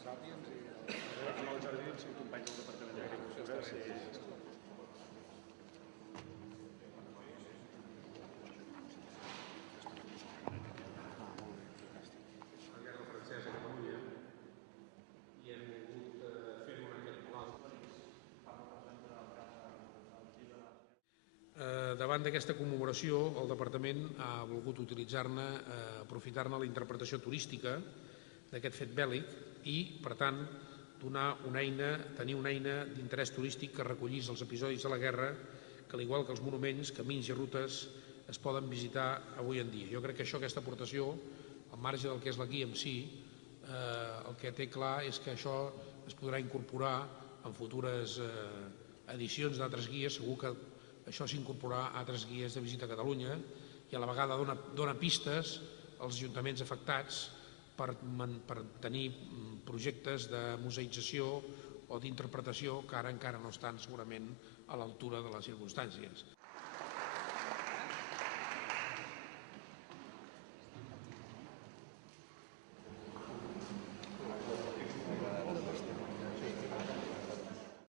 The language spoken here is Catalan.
Sàpiens i el Jordi, el seu company del Departament d'Agricultura. La guerra francesa a Catalunya i hem volgut fer-ho en aquest pla. Davant d'aquesta commemoració, el Departament ha volgut aprofitar-ne la interpretació turística d'aquest fet bèl·lic i, per tant, tenir una eina d'interès turístic que recollís els episodis de la guerra que, al igual que els monuments, camins i rutes, es poden visitar avui en dia. Jo crec que aquesta aportació, al marge del que és la guia en si, el que té clar és que això es podrà incorporar en futures edicions d'altres guies. Segur que això s'incorporarà a altres guies de visita a Catalunya i a la vegada dona pistes als ajuntaments afectats per tenir projectes de museïtzació o d'interpretació que ara encara no estan segurament a l'altura de les circumstàncies.